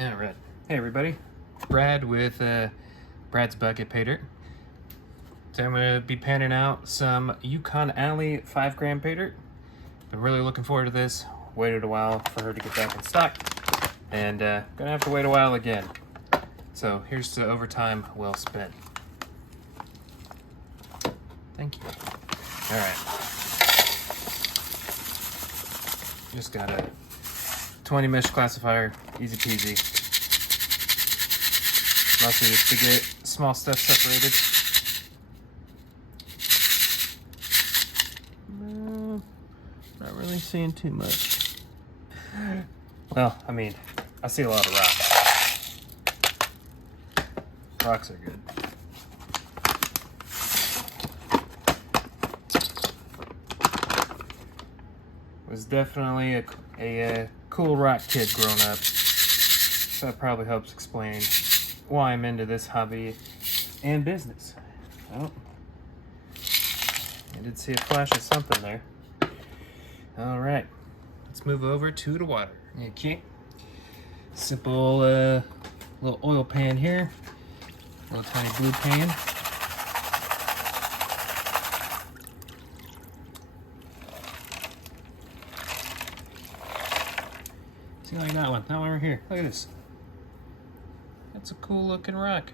All right. Hey, everybody. Brad with Brad's Bucket Paydirt. So I'm going to be panning out some Yukon Ali 5-gram paydirt. Been really looking forward to this. Waited a while for her to get back in stock. And going to have to wait a while again. So here's to overtime well spent. Thank you. All right. Just got a 20 mesh classifier, easy peasy. Mostly just to get small stuff separated. No, not really seeing too much. Well, I mean, I see a lot of rocks. Rocks are good. Was definitely a cool rock kid growing up. So that probably helps explain why I'm into this hobby and business. Oh, I did see a flash of something there. All right, let's move over to the water. Okay, simple little oil pan here, little tiny blue pan. See, like that one right here. Look at this. That's a cool looking rock.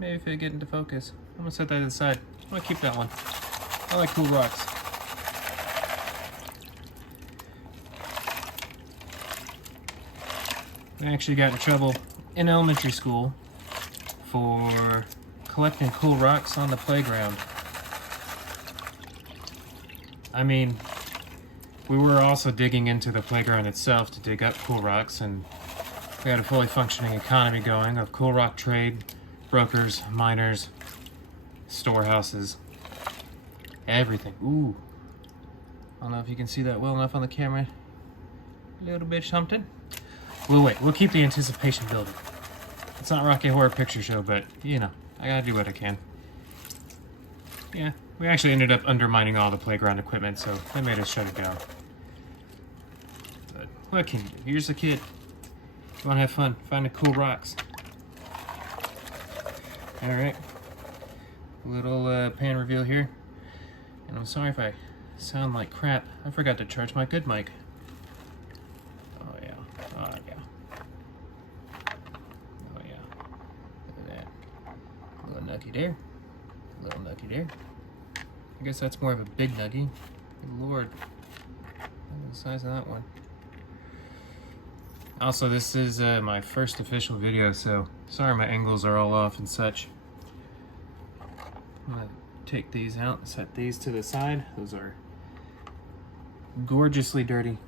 Maybe if it get into focus. I'm gonna set that to the side. I'm gonna keep that one. I like cool rocks. I actually got in trouble in elementary school for collecting cool rocks on the playground. I mean, we were also digging into the playground itself to dig up cool rocks, and we had a fully functioning economy going of cool rock trade, brokers, miners, storehouses, everything. Ooh. I don't know if you can see that well enough on the camera. A little bit something. We'll wait. We'll keep the anticipation building. It's not Rocky Horror Picture Show, but, you know, I gotta do what I can. Yeah, we actually ended up undermining all the playground equipment, so they made us shut it down. But what can you do? Here's a kid. You wanna have fun, finding cool rocks. Alright. Little pan reveal here. And I'm sorry if I sound like crap. I forgot to charge my good mic. Oh yeah. Oh yeah. Oh yeah. Look at that. A little nuggy there. A little nuggy there. I guess that's more of a big nuggy. Good Lord. Look at the size of that one. Also, this is my first official video, so sorry my angles are all off and such. I'm gonna take these out and set these to the side. Those are gorgeously dirty.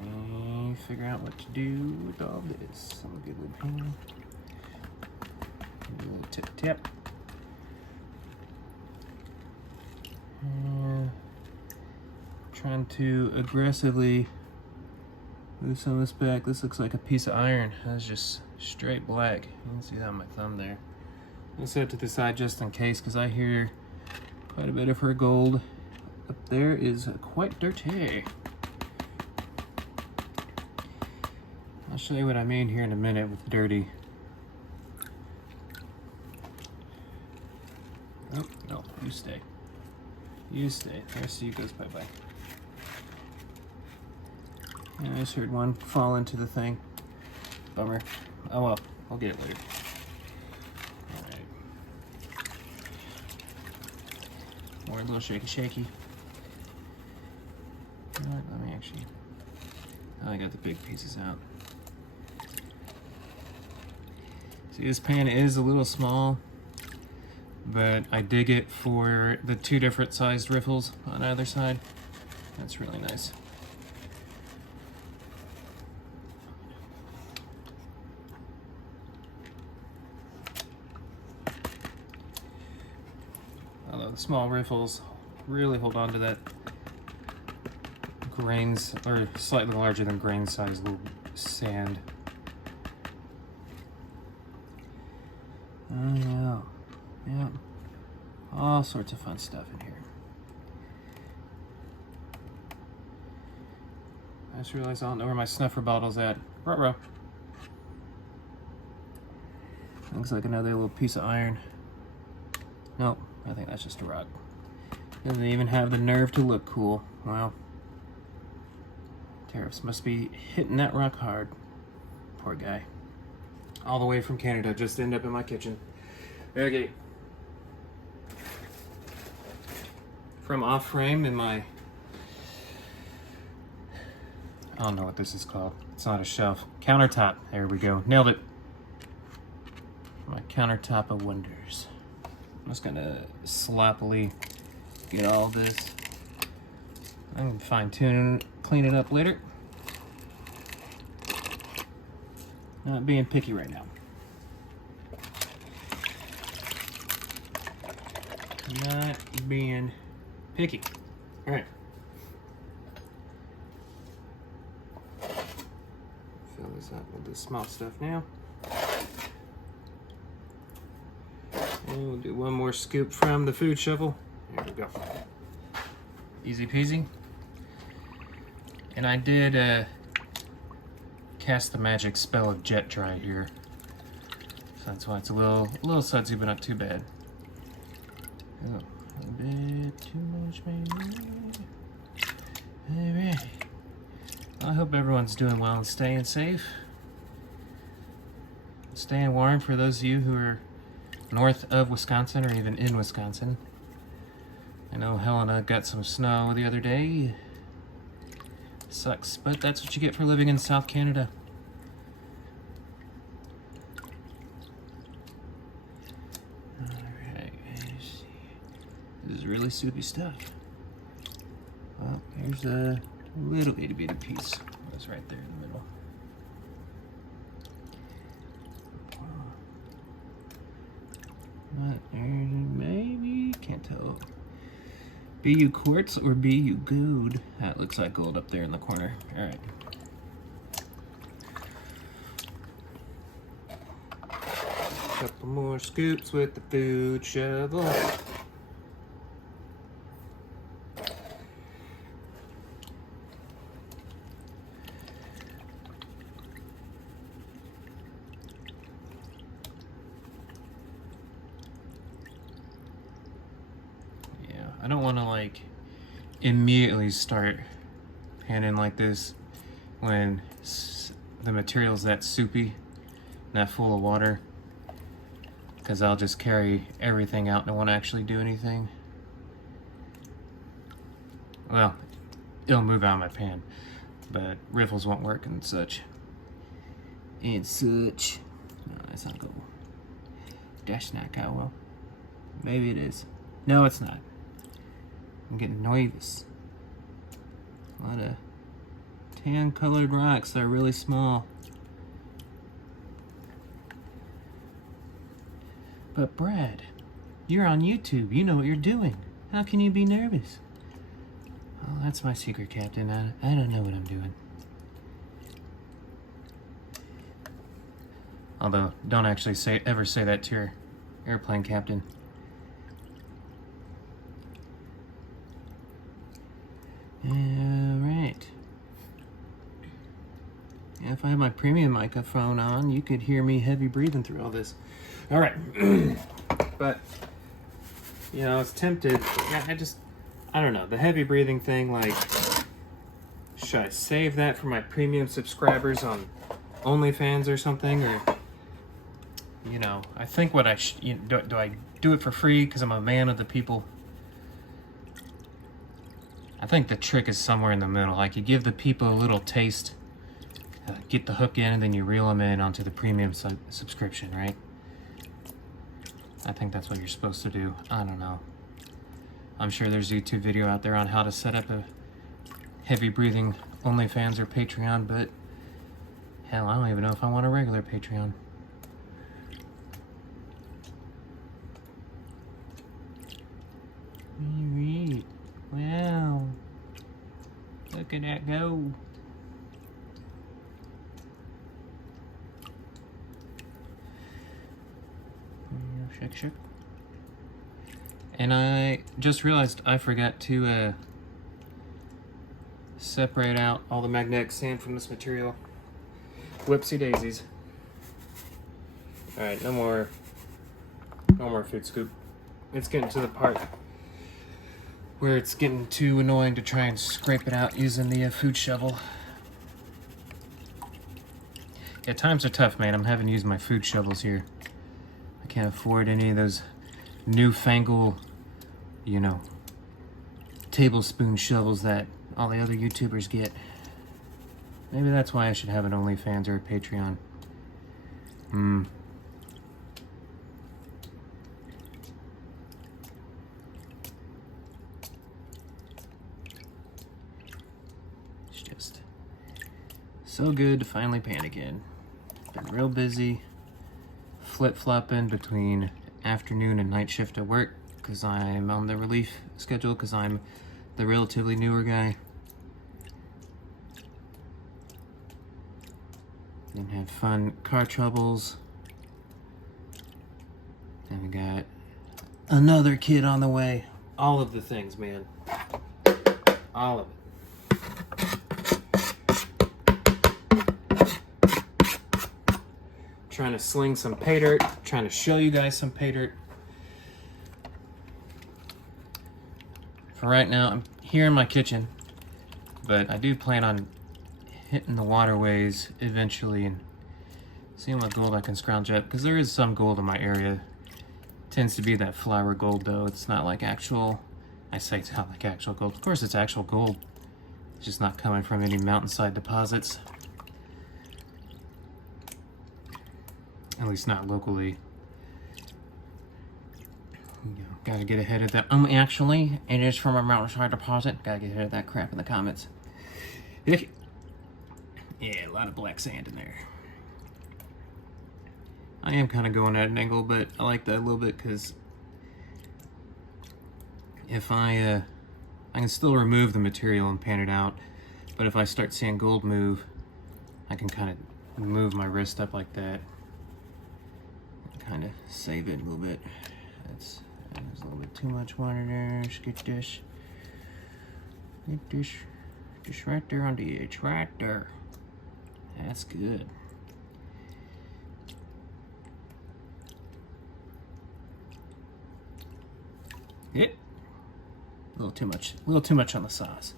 Let me figure out what to do with all this. I'm gonna get a little pan. A little tip. Trying to aggressively move some of this back. This looks like a piece of iron. That's just straight black. You can see that on my thumb there. I'll set it to the side just in case, because I hear quite a bit of her gold up there is quite dirty. I'll show you what I mean here in a minute with dirty. Oh, no, you stay. You stay. There, you goes bye-bye. I just heard one fall into the thing. Bummer. Oh well, I'll get it later. Alright. More a little shaky. Alright, let me actually... I got the big pieces out. See, this pan is a little small, but I dig it for the 2 different sized riffles on either side. That's really nice. Although the small riffles really hold on to that grains, or slightly larger than grain size little sand. Oh yeah. Yeah. All sorts of fun stuff in here. I just realized I don't know where my snuffer bottle's at. Ruh-roh. Looks like another little piece of iron. Nope, I think that's just a rock. Doesn't even have the nerve to look cool. Wow. Tariffs must be hitting that rock hard. Poor guy. All the way from Canada, just end up in my kitchen. Okay. From off frame in my... I don't know what this is called. It's not a shelf. Countertop. There we go. Nailed it. My countertop of wonders. I'm just gonna sloppily get all this. I can fine tune it, clean it up later. Not being picky right now. Not being picky. All right. Fill this up with the small stuff now. And we'll do one more scoop from the food shovel. There we go. Easy peasy. And I did cast the magic spell of jet dry here. So that's why it's a little sudsy, but not too bad. Oh, a bit too much maybe. Alright. I hope everyone's doing well and staying safe. Staying warm for those of you who are north of Wisconsin or even in Wisconsin. I know Helena got some snow the other day. Sucks, but that's what you get for living in South Canada. Alright, let's see. This is really soupy stuff. Well, here's a little itty bitty piece. That's right there in the middle. What? Maybe? Can't tell. BU quartz or BU gold? That looks like gold up there in the corner. Alright. Couple more scoops with the food shovel. I don't want to like immediately start panning like this when the material's that soupy, that full of water, because I'll just carry everything out and I won't actually do anything. Well, it'll move out of my pan, but riffles won't work and such. No, that's not good. That's not how well. Maybe it is. No, it's not. I'm getting nervous. A lot of tan colored rocks that are really small. But Brad, you're on YouTube. You know what you're doing. How can you be nervous? Well, that's my secret, Captain. I don't know what I'm doing. Although, don't actually ever say that to your airplane captain. Alright. Yeah, if I had my premium microphone on, you could hear me heavy breathing through all this. Alright. But, you know, I was tempted. I don't know. The heavy breathing thing, like, should I save that for my premium subscribers on OnlyFans or something? Or, you know, I think what do I do it for free because I'm a man of the people? I think the trick is somewhere in the middle. Like, you give the people a little taste, get the hook in, and then you reel them in onto the premium subscription, right? I think that's what you're supposed to do. I don't know. I'm sure there's a YouTube video out there on how to set up a heavy breathing OnlyFans or Patreon, but hell, I don't even know if I want a regular Patreon. Alright. Wow. Look at that go. Shake, shake. And I just realized I forgot to separate out all the magnetic sand from this material. Whoopsie daisies. Alright, no more food scoop. It's getting to the part where it's getting too annoying to try and scrape it out using the food shovel. Yeah, times are tough, man. I'm having to use my food shovels here. I can't afford any of those newfangled, you know, tablespoon shovels that all the other YouTubers get. Maybe that's why I should have an OnlyFans or a Patreon. It's just so good to finally pan again. Been real busy flip-flopping between afternoon and night shift at work because I'm on the relief schedule because I'm the relatively newer guy. Then have fun car troubles. Then we got another kid on the way. All of the things, man. All of it. Trying to sling some pay dirt. Trying to show you guys some pay dirt. For right now, I'm here in my kitchen, but I do plan on hitting the waterways eventually and seeing what gold I can scrounge up, because there is some gold in my area. It tends to be that flower gold, though. It's not like actual, I say it's not like actual gold. Of course it's actual gold. It's just not coming from any mountainside deposits. At least not locally. Gotta get ahead of that. Actually, it is from a mountainside deposit. Gotta get ahead of that crap in the comments. Yeah, a lot of black sand in there. I am kind of going at an angle, but I like that a little bit because if I can still remove the material and pan it out, but if I start seeing gold move, I can kind of move my wrist up like that and kind of save it a little bit. There's a little bit too much water there. Just get this right there on the edge, right there. That's good. Yep. A little too much on the sauce.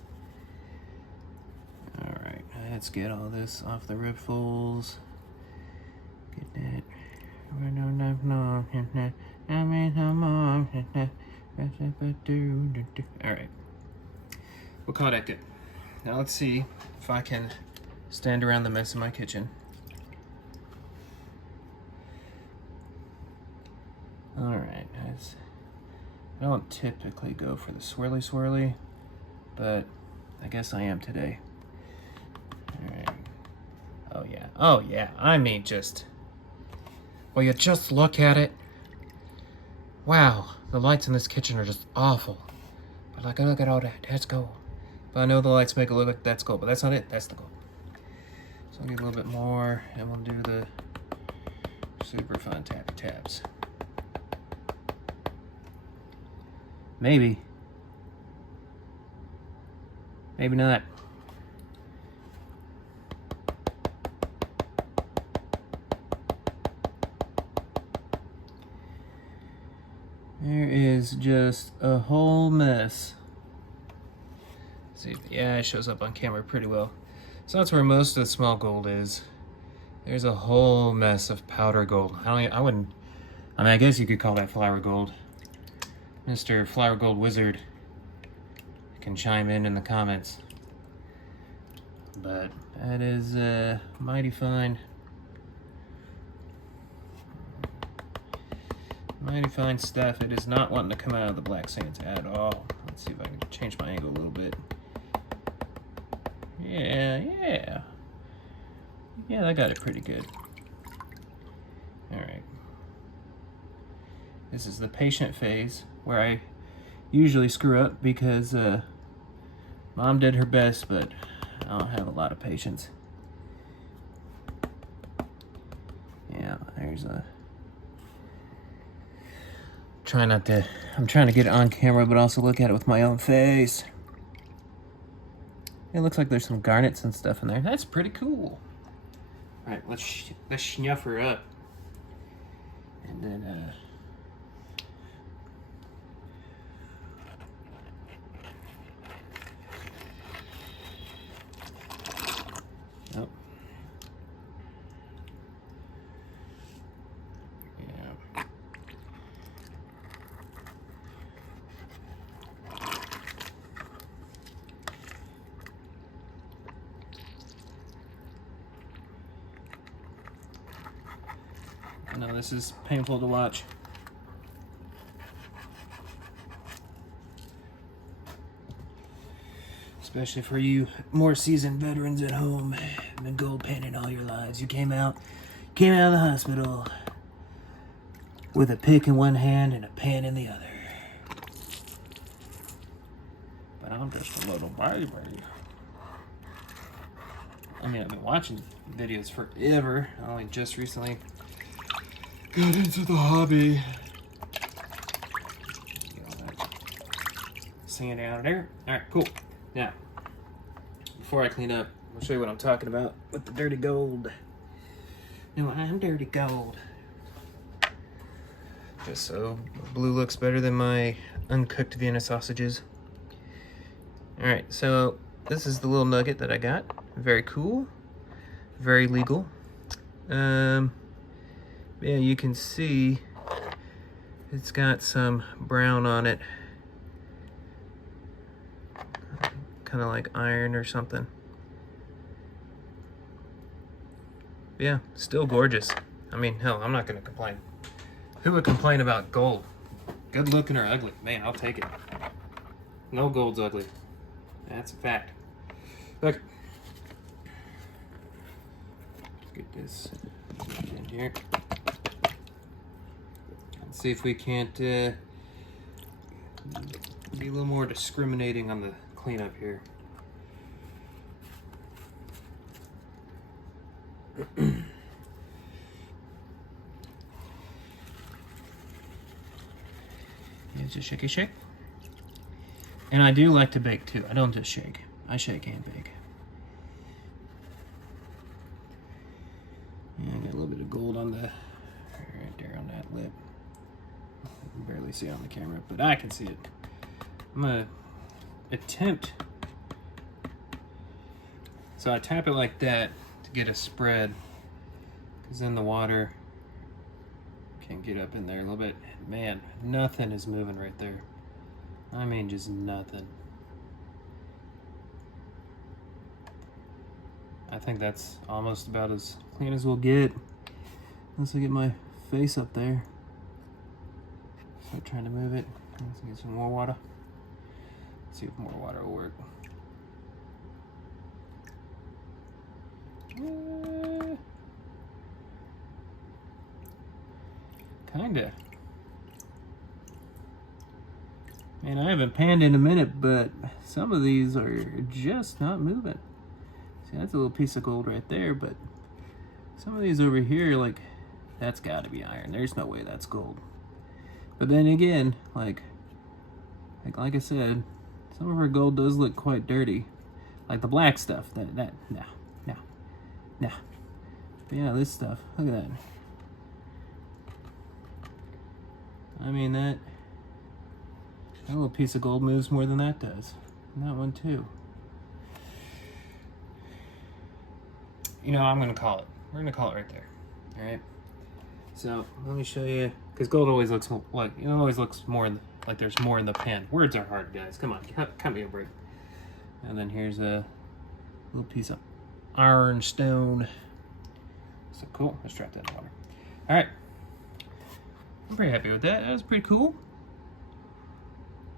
All right, let's get all this off the riffles. Get that. All right, we'll call that good. Now let's see if I can stand around the mess in my kitchen. All right, I don't typically go for the swirly, but I guess I am today. All right. Oh yeah. I mean, well, you just look at it. Wow, the lights in this kitchen are just awful. But like, look at all that. That's gold. But I know the lights make it look like that's gold, but that's not it. That's the gold. So I'll get a little bit more, and we'll do the super fun tappy taps. Maybe. Maybe not. There is just a whole mess. See, yeah, it shows up on camera pretty well. So that's where most of the small gold is. There's a whole mess of powder gold. I guess you could call that flower gold. Mr. Flower Gold Wizard can chime in the comments. But that is mighty fine. Mighty fine stuff. It is not wanting to come out of the black sands at all. Let's see if I can change my angle a little bit. Yeah, that got it pretty good. Alright. This is the patient phase, where I usually screw up because Mom did her best, but I don't have a lot of patience. Yeah, there's a... I'm trying to get it on camera, but also look at it with my own face. It looks like there's some garnets and stuff in there. That's pretty cool. All right, let's snuff her up. And then, oh. Yeah. I know this is painful to watch. Especially for you more seasoned veterans at home. Been gold panning all your lives. You came out of the hospital with a pick in one hand and a pan in the other. But I'm just a little baby. I mean, I've been watching videos forever. I only just recently got into the hobby. Sing it out there. Alright, cool. Now, before I clean up, I'll show you what I'm talking about with the dirty gold. No, I'm dirty gold. Just so blue looks better than my uncooked Vienna sausages. Alright, so this is the little nugget that I got. Very cool. Very legal. Yeah, you can see it's got some brown on it. Kind of like iron or something. Yeah, still gorgeous. I mean, hell, I'm not gonna complain. Who would complain about gold? Good looking or ugly? Man, I'll take it. No gold's ugly. That's a fact. Look. Let's get this in here. Let's see if we can't be a little more discriminating on the cleanup here. It's a shaky shake. And I do like to bake too. I don't just shake. I shake and bake. Yeah, I got a little bit of gold on the right there on that lip. You can barely see it on the camera, but I can see it. I'm gonna attempt. So I tap it like that to get a spread, because then the water can get up in there a little bit. Man, nothing is moving right there. I mean, just nothing. I think that's almost about as clean as we'll get. Once I get my face up there. Start trying to move it. Let's get some more water. Let's see if more water will work. Kinda. Man, I haven't panned in a minute, but some of these are just not moving. See, that's a little piece of gold right there, but some of these over here, like, that's gotta be iron. There's no way that's gold. But then again, like I said, some of our gold does look quite dirty. Like the black stuff, no. But yeah, this stuff, look at that. I mean, that little piece of gold moves more than that does. And that one too. You know, I'm gonna call it. We're gonna call it right there. All right. So let me show you, because gold always looks like, it always looks more like there's more in the pan. Words are hard, guys. Come on, cut me a break. And then here's a little piece of iron stone. So cool. Let's drop that in the water. All right. I'm pretty happy with that. That was pretty cool.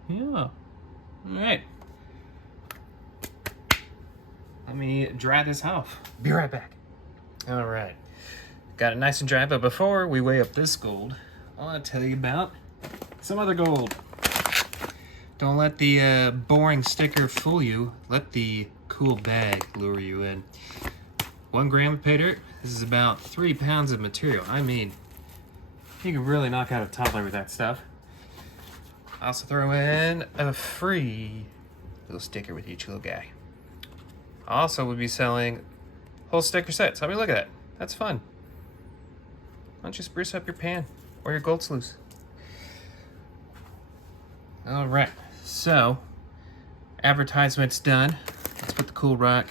Yeah. All right. Let me dry this off. Be right back. All right. Got it nice and dry, but before we weigh up this gold, I want to tell you about some other gold. Don't let the boring sticker fool you. Let the cool bag lure you in. 1 gram of pay dirt. This is about 3 pounds of material. I mean, you can really knock out a toddler with that stuff. I also throw in a free little sticker with each little guy. also would be selling whole sticker sets. I mean, look at that. That's fun. Why don't you spruce up your pan or your gold sluice? All right, so advertisement's done. Let's put the Cool Rock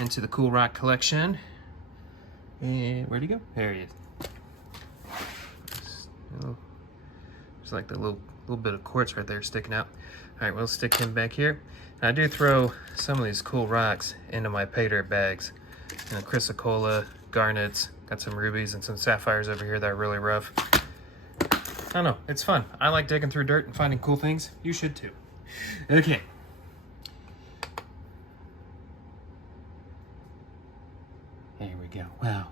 into the Cool Rock collection. And where'd he go? There he is. There's like the little bit of quartz right there sticking out. All right, we'll stick him back here. And I do throw some of these cool rocks into my pay dirt bags. You know, chrysocolla, garnets, got some rubies and some sapphires over here that are really rough. I don't know, it's fun. I like digging through dirt and finding cool things. You should too. Okay. There we go. Wow.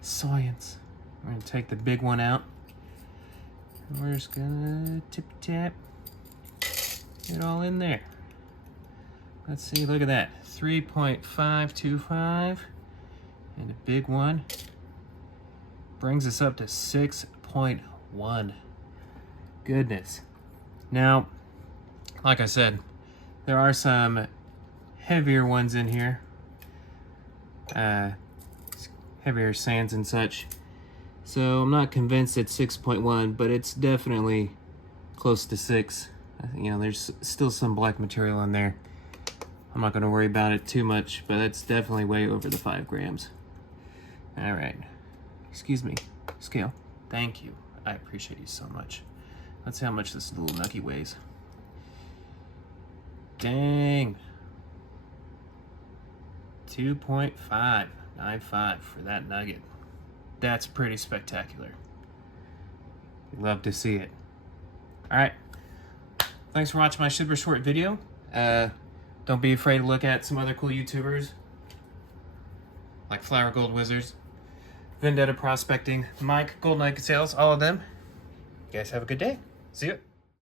Science. We're gonna take the big one out. And we're just gonna tip-tap it all in there. Let's see, look at that. 3.525. And a big one brings us up to 6.1. Goodness. Now, like I said, there are some heavier ones in here. Heavier sands and such. So I'm not convinced it's 6.1, but it's definitely close to 6. You know, there's still some black material in there. I'm not going to worry about it too much, but it's definitely way over the 5 grams. All right. Excuse me, scale. Thank you. I appreciate you so much. Let's see how much this little nugget weighs. Dang. 2.595 for that nugget. That's pretty spectacular. Love to see it. All right. Thanks for watching my super short video. Don't be afraid to look at some other cool YouTubers like Flower Gold Wizards, Vendetta Prospecting, Mike, Gold Nugget Sales, all of them. You guys have a good day. See ya.